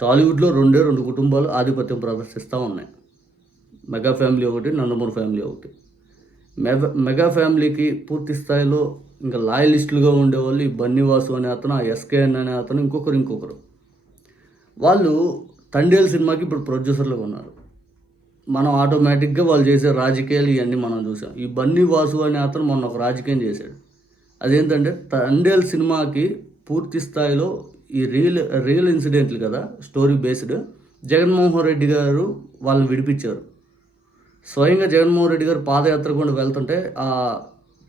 టాలీవుడ్లో రెండే రెండు కుటుంబాలు ఆధిపత్యం ప్రదర్శిస్తూ ఉన్నాయి. మెగా ఫ్యామిలీ ఒకటి నందమూరి ఫ్యామిలీ ఒకటి. మెగా మెగా ఫ్యామిలీకి పూర్తి స్థాయిలో ఇంకా లాయలిస్టులుగా ఉండేవాళ్ళు ఈ బన్నివాసు అనే అతను ఆ ఎస్కేఎన్ అనే అతను ఇంకొకరు ఇంకొకరు. వాళ్ళు తండేల్ సినిమాకి ఇప్పుడు ప్రొడ్యూసర్లుగా ఉన్నారు. మనం ఆటోమేటిక్గా వాళ్ళు చేసే రాజకీయాలు ఇవన్నీ మనం చూసాం. ఈ బన్నీ వాసు అనే అతను మొన్న ఒక రాజకీయం చేశాడు. అదేంటంటే తండేల్ సినిమాకి పూర్తి స్థాయిలో ఈ రియల్ రియల్ ఇన్సిడెంట్లు కదా స్టోరీ బేస్డ్ జగన్మోహన్ రెడ్డి గారు వాళ్ళని విడిపించారు. స్వయంగా జగన్మోహన్ రెడ్డి గారు పాదయాత్ర కూడా వెళ్తుంటే ఆ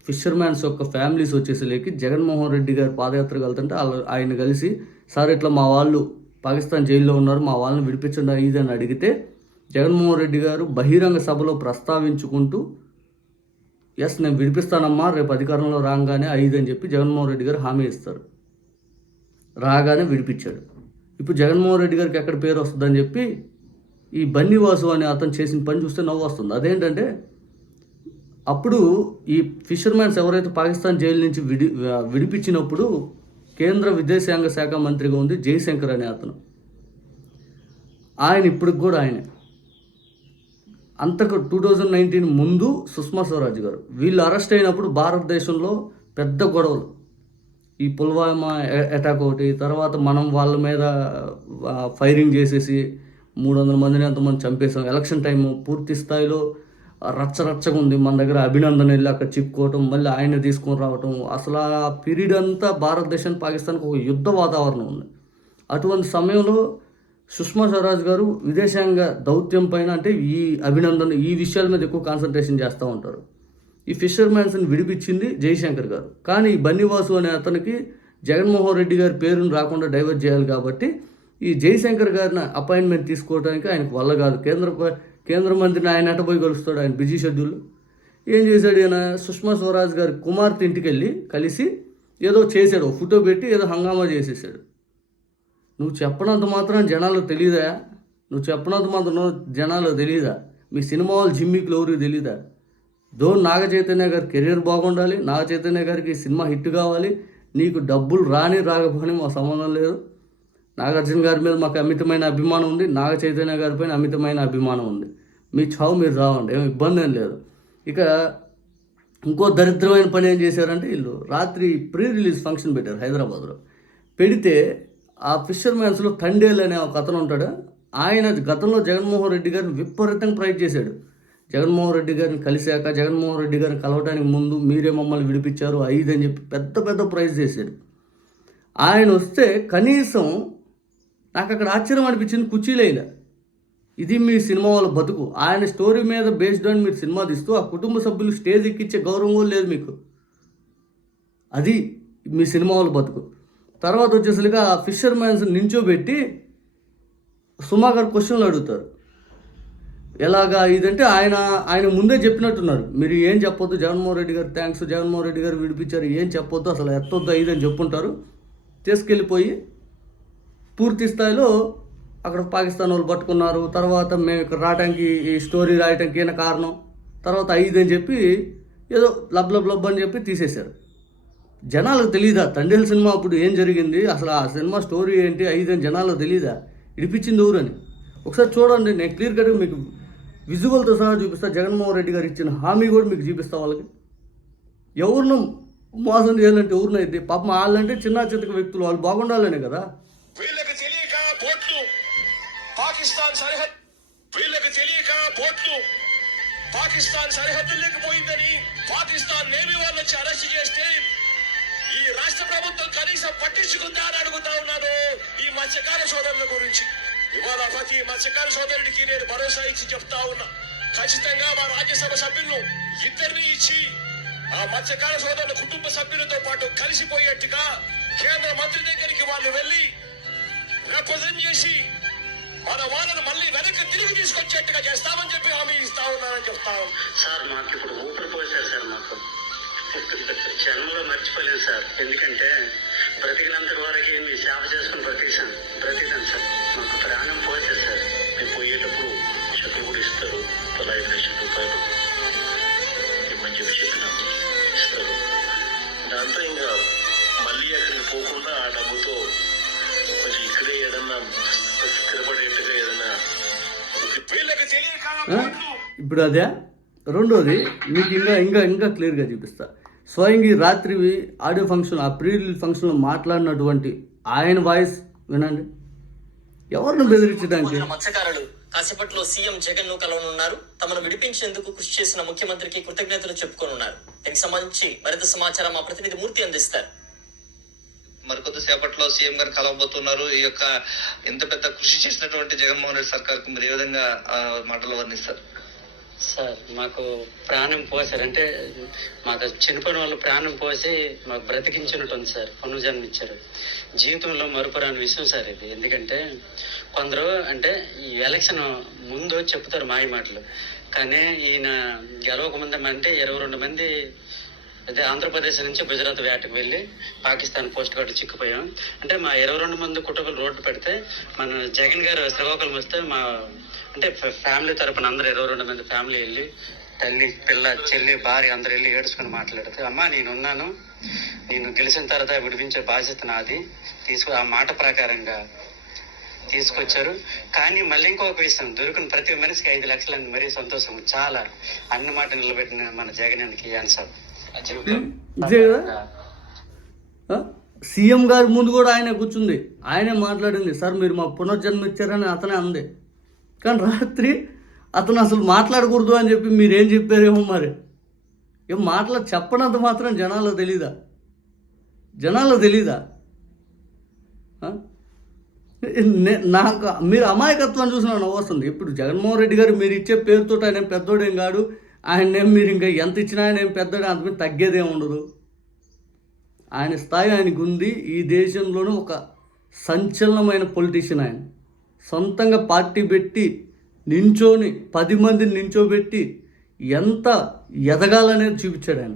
ఫిషర్మ్యాన్స్ యొక్క ఫ్యామిలీస్ వచ్చేసరికి జగన్మోహన్ రెడ్డి గారు పాదయాత్రకు వెళ్తుంటే వాళ్ళు ఆయన కలిసి సార్ ఇట్లా మా వాళ్ళు పాకిస్తాన్ జైల్లో ఉన్నారు మా వాళ్ళని విడిపించండి ఇది అని అడిగితే జగన్మోహన్ రెడ్డి గారు బహిరంగ సభలో ప్రస్తావించుకుంటూ ఎస్ నేను విడిపిస్తానమ్మా రేపు అధికారంలో రాగానే ఐదు అని చెప్పి జగన్మోహన్ రెడ్డి గారు హామీ ఇస్తారు. రాగానే విడిపించాడు. ఇప్పుడు జగన్మోహన్ రెడ్డి గారికి ఎక్కడ పేరు వస్తుందని చెప్పి ఈ బన్నివాసు అనే అతను చేసిన పని చూస్తే నవ్వు వస్తుంది. అదేంటంటే అప్పుడు ఈ ఫిషర్మ్యాన్స్ ఎవరైతే పాకిస్తాన్ జైలు నుంచి విడి విడిపించినప్పుడు కేంద్ర విదేశాంగ శాఖ మంత్రిగా ఉంది జయశంకర్ అనే అతను. ఆయన ఇప్పటికి కూడా ఆయనే. అంతకు టూ థౌజండ్ నైన్టీన్ ముందు సుష్మా స్వరాజ్ గారు వీళ్ళు అరెస్ట్ అయినప్పుడు భారతదేశంలో పెద్ద గొడవలు. ఈ పుల్వామా అటాక్ ఒకటి తర్వాత మనం వాళ్ళ మీద ఫైరింగ్ చేసేసి మూడు వందల మందిని ఎంతమంది చంపేసాం. ఎలక్షన్ టైం పూర్తి స్థాయిలో రచ్చ రచ్చగా ఉంది. మన దగ్గర అభినందన వెళ్ళి అక్కడ చిక్కుకోవటం మళ్ళీ ఆయన తీసుకొని రావటం. అసలు ఆ పీరియడ్ అంతా భారతదేశం పాకిస్తాన్కి ఒక యుద్ధ వాతావరణం ఉంది. అటువంటి సమయంలో సుష్మా స్వరాజ్ గారు విదేశాంగ దౌత్యం పైన అంటే ఈ అభినందన ఈ విషయాల మీద ఎక్కువ కాన్సన్ట్రేషన్ చేస్తూ ఉంటారు. ఈ ఫిషర్మ్యాన్స్ని విడిపించింది జయశంకర్ గారు. కానీ ఈ బన్నివాసు అనే అతనికి జగన్మోహన్ రెడ్డి గారి పేరును రాకుండా డైవర్ట్ చేయాలి కాబట్టి ఈ జయశంకర్ గారిని అపాయింట్మెంట్ తీసుకోవడానికి ఆయనకు వల్ల కాదు. కేంద్ర కేంద్ర మంత్రిని ఆయన ఎట పోయి కలుస్తాడు? ఆయన బిజీ షెడ్యూల్. ఏం చేశాడు ఈయన? సుష్మా స్వరాజ్ గారి కుమార్తె ఇంటికి వెళ్ళి కలిసి ఏదో చేశాడు. ఫోటో పెట్టి ఏదో హంగామా చేసేసాడు. నువ్వు చెప్పనంత మాత్రం జనాలు తెలియదా నువ్వు చెప్పనంత మాత్రం జనాలు తెలియదా మీ సినిమా వాళ్ళు జిమ్మికులు ఎవరికి తెలియదా దో నాగ చైతన్య గారి కెరీర్ బాగుండాలి నాగ చైతన్య గారికి సినిమా హిట్ కావాలి. నీకు డబ్బులు రాని రాకపోని మా సంబంధం లేదు. నాగార్జున గారి మీద మాకు అమితమైన అభిమానం ఉంది నాగ చైతన్య గారి పైన అమితమైన అభిమానం ఉంది. మీ చావు మీరు రావండి ఏం ఇబ్బంది ఏం లేదు. ఇక ఇంకో దరిద్రమైన పని ఏం చేశారంటే వీళ్ళు రాత్రి ప్రీ రిలీజ్ ఫంక్షన్ పెట్టారు హైదరాబాద్లో. పెడితే ఆ ఫిషర్మ్యాన్స్లో తండేల్ అనే ఒక అతను ఉంటాడు. ఆయన గతంలో జగన్మోహన్ రెడ్డి గారిని విపరీతంగా ప్రైజ్ చేశాడు. జగన్మోహన్ రెడ్డి గారిని కలిశాక జగన్మోహన్ రెడ్డి గారిని కలవడానికి ముందు మీరే మమ్మల్ని విడిపించారు ఐదు అని చెప్పి పెద్ద పెద్ద ప్రైజ్ చేశారు. ఆయన వస్తే కనీసం నాకు అక్కడ ఆశ్చర్యం అనిపించింది కుర్చీలేలా ఇది మీ సినిమా వాళ్ళ బతుకు. ఆయన స్టోరీ మీద బేస్డ్ అని మీరు సినిమా తీస్తూ ఆ కుటుంబ సభ్యులు స్టేజ్ ఎక్కించే గౌరవం కూడా లేదు మీకు. అది మీ సినిమా వాళ్ళ బతుకు. తర్వాత వచ్చేసరికి ఆ ఫిషర్ మ్యాన్స్ నించోబెట్టి సుమా గారు క్వశ్చన్లు అడుగుతారు. ఎలాగా ఇదంటే ఆయన ఆయన ముందే చెప్పినట్టున్నారు. మీరు ఏం చెప్పొద్దు? జగన్మోహన్ రెడ్డి గారు థ్యాంక్స్ జగన్మోహన్ రెడ్డి గారు విడిపించారు ఏం చెప్పొద్దు? అసలు ఎత్తొద్దు? ఐదు అని చెప్పుంటారు. తీసుకెళ్ళిపోయి పూర్తి స్థాయిలో అక్కడ పాకిస్తాన్ వాళ్ళు పట్టుకున్నారు. తర్వాత మేము ఇక్కడ రావడానికి ఈ స్టోరీ రాయటానికి ఏమైనా కారణం. తర్వాత ఐదు అని చెప్పి ఏదో లబ్ లబ్ లబ్ అని చెప్పి తీసేశారు. జనాలకు తెలియదా తండ్రి సినిమా అప్పుడు ఏం జరిగింది? అసలు ఆ సినిమా స్టోరీ ఏంటి? ఐదు అని జనాలకు తెలియదా ఇడిపించింది ఊరని ఒకసారి చూడండి. నేను క్లియర్ కట్గా మీకు విజువల్తో సహా చూపిస్తా జగన్మోహన్ రెడ్డి గారు ఇచ్చిన హామీ కూడా మీకు చూపిస్తా వాళ్ళకి. ఎవరినో మోసం చేయాలంటే ఎవరినైతే పాపం వాళ్ళంటే చిన్న చితక వ్యక్తులు వాళ్ళు బాగుండాలనే కదా. వీళ్ళకి తెలియక బోట్లు పాకిస్తాన్ సరిహద్దు వీళ్ళకి తెలియక బోట్లు పాకిస్తాన్ సరిహద్దుల్లోకి పోయిందని పాకిస్తాన్ నేవీ వాళ్ళు వచ్చి అరెస్ట్ చేస్తే ఈ రాష్ట్ర ప్రభుత్వం కనీసం పట్టించుకుందా అని అడుగుతా ఉన్నాను ఈ మత్స్యకార సోదరుల గురించి. ఇవాళ ప్రతి మత్స్యకార సోదరుడికి నేను భరోసా ఇచ్చి చెప్తా ఉన్నా. ఖచ్చితంగా మా రాజ్యసభ సభ్యులను ఇద్దరిని ఇచ్చి ఆ మత్స్యకార సోదరుల కుటుంబ సభ్యులతో పాటు కలిసిపోయేట్టుగా కేంద్ర మంత్రి దగ్గరికి వాళ్ళు వెళ్ళి రిప్రజెంట్ చేసి మన వాళ్ళని మళ్ళీ వెనక్కి తిరిగి తీసుకొచ్చేట్టుగా చేస్తామని చెప్పి హామీ ఇస్తా ఉన్నానని చెప్తాను సార్ మాకు ఇప్పుడు ఊపిరి పోసారు సార్ మాకు. జన్మలో మర్చిపోలేదు సార్. ఎందుకంటే బ్రతికినంత వరకు ఏమి పోకుండా ఆ డబ్బుతో మరి ఇక్కడే ఏదన్నా స్థిరపడేట్టుగా ఏదన్నా ఇప్పుడు అదే? రెండోది మీకు ఇంకా ఇంకా ఇంకా క్లియర్గా చూపిస్తా. స్వయంగా ఈ రాత్రి ఆడియో ఫంక్షన్ ఆ ప్రీ ఫంక్షన్లో మాట్లాడినటువంటి ఆయన వాయిస్ వినండి. ఎవరిని బెదిరించడానికి? మత్స్యకారులు కాసేపట్లో సీఎం జగన్ను కలవనున్నారు. తమను విడిపించేందుకు కృషి చేసిన ముఖ్యమంత్రికి కృతజ్ఞతలు చెప్పుకోనున్నారు. దీనికి సంబంధించి మరింత సమాచారం మా ప్రతినిధి మూర్తి అందిస్తారు. సేపట్లో సీఎం గారు కలవబోతున్నారు. ఈ యొక్క ఇంత పెద్ద కృషి చేసినటువంటి జగన్మోహన్ రెడ్డి సర్కార్కు మీరు ఏ విధంగా మాటలు వర్ణిస్తారు? సార్ మాకు ప్రాణం పోసారు. అంటే మాకు చనిపోయిన వాళ్ళు ప్రాణం పోసి మాకు బ్రతికించినట్టు ఉంది సార్. పునర్జన్మ ఇచ్చారు జీవితంలో మరుపురాని విషయం సార్ ఇది. ఎందుకంటే కొందరు అంటే ఈ ఎలక్షన్ ముందు చెప్తారు మాయ మాటలు. కానీ ఈయన గెలవక మంది అంటే ఇరవై రెండు మంది అదే ఆంధ్రప్రదేశ్ నుంచి గుజరాత్ వేటకు వెళ్ళి పాకిస్తాన్ పోస్ట్ కార్డు చిక్కుపోయాం. అంటే మా ఇరవై రెండు మంది కుటుంబాలు రోడ్డు పెడితే మన జగన్ గారు శ్రీకాకుళం వస్తే మా అంటే ఫ్యామిలీ తరపున అందరూ ఇరవై రెండు మంది ఫ్యామిలీ వెళ్ళి తల్లి పిల్ల చెల్లి భార్య అందరు వెళ్ళి ఏడుచుకుని మాట్లాడితే అమ్మా నేను ఉన్నాను. నేను గెలిచిన తర్వాత విడిపించే బాధ్యత నాది. తీసుకు ఆ మాట ప్రకారంగా తీసుకొచ్చారు. కానీ మళ్ళీ ఇంకొక విషయం దొరికిన ప్రతి మనిషికి ఐదు లక్షలు అని మరీ సంతోషం. చాలా అన్ని మాట నిలబెట్టిన మన జగన్ ఎందుకు ఇయ్యాను సార్ సీఎం గారి ముందు కూడా ఆయన కూర్చుంది. ఆయనే మాట్లాడింది. సార్ మీరు మా పునర్జన్మ ఇచ్చారని అతనే అంది. కానీ రాత్రి అతను అసలు మాట్లాడకూడదు అని చెప్పి మీరేం చెప్పారేమో మరి. ఏం మాటలు చెప్పనంత మాత్రం జనాలు తెలీదా? జనాలు తెలీదా? నాకు మీరు అమాయకత్వం చూసిన నవ్వు వస్తుంది. ఇప్పుడు జగన్మోహన్ రెడ్డి గారు మీరు ఇచ్చే పేరుతో ఆయన పెద్దోడేం కాడు. ఆయన మీరు ఇంకా ఎంత ఇచ్చినా ఆయన ఏం పెద్దోడే అంతకుమించి తగ్గేదేం ఉండదు. ఆయన స్థాయి ఆయనకు ఉంది. ఈ దేశంలోనూ ఒక సంచలనమైన పొలిటీషియన్ ఆయన. సొంతంగా పార్టీ పెట్టి నించోని పది మందిని నించోబెట్టి ఎంత ఎదగాలనేది చూపించాడు ఆయన.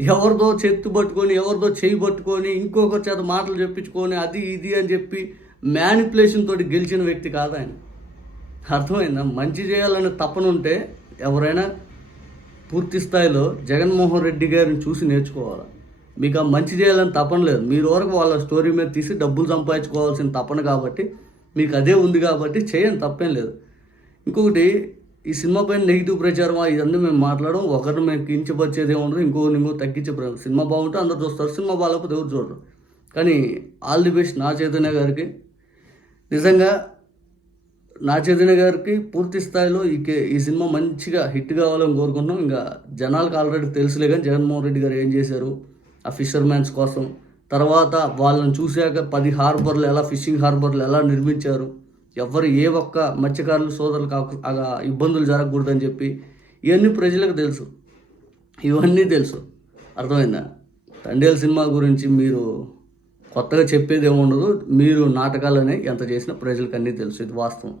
ఎవరిదో చెత్తు పట్టుకొని ఎవరిదో చేయి పట్టుకొని ఇంకొకరి చేత మాటలు చెప్పించుకొని అది ఇది అని చెప్పి మ్యానిపులేషన్ తోటి గెలిచిన వ్యక్తి కాదు ఆయన. అర్థమైందా? మంచి చేయాలనే తపన ఉంటే ఎవరైనా పూర్తి స్థాయిలో జగన్మోహన్ రెడ్డి గారిని చూసి నేర్చుకోవాలి? మీకు ఆ మంచి చేయాలని తపన లేదు. మీరు వరకు వాళ్ళ స్టోరీ మీద తీసి డబ్బులు సంపాదించుకోవాల్సిన తపన కాబట్టి మీకు అదే ఉంది కాబట్టి చేయని తప్పేం లేదు. ఇంకొకటి ఈ సినిమా పైన నెగిటివ్ ప్రచారం ఇవన్నీ మేము మాట్లాడడం ఒకరిని మేము కించపరిచేది ఉండదు ఇంకొకరిని ఇంకో తగ్గించే ప్రయత్నం. సినిమా బాగుంటే అందరు చూస్తారు సినిమా బాగాలేకపోతే ఎవరు చూడరు. కానీ ఆల్ ది బెస్ట్ నా చైతన్య గారికి. నిజంగా నా చైతన్య గారికి పూర్తి స్థాయిలో ఈ కే- ఈ సినిమా మంచిగా హిట్ కావాలని కోరుకుంటున్నాం. ఇంకా జనాలకు ఆల్రెడీ తెలుసులే కానీ జగన్మోహన్ రెడ్డి గారు ఏం చేశారు ఆ ఫిషర్ మ్యాన్స్ కోసం. తర్వాత వాళ్ళని చూశాక పది హార్బర్లు ఎలా ఫిషింగ్ హార్బర్లు ఎలా నిర్మించారు ఎవరు ఏ ఒక్క మత్స్యకారులు సోదరులకు ఆ- ఇబ్బందులు జరగకూడదని చెప్పి ఇవన్నీ ప్రజలకు తెలుసు. ఇవన్నీ తెలుసు. అర్థమైందా? తండేల్ సినిమా గురించి మీరు కొత్తగా చెప్పేది ఏముండదు మీరు నాటకాలనే ఎంత చేసినా ప్రజలకు అన్నీ తెలుసు. ఇది వాస్తవం.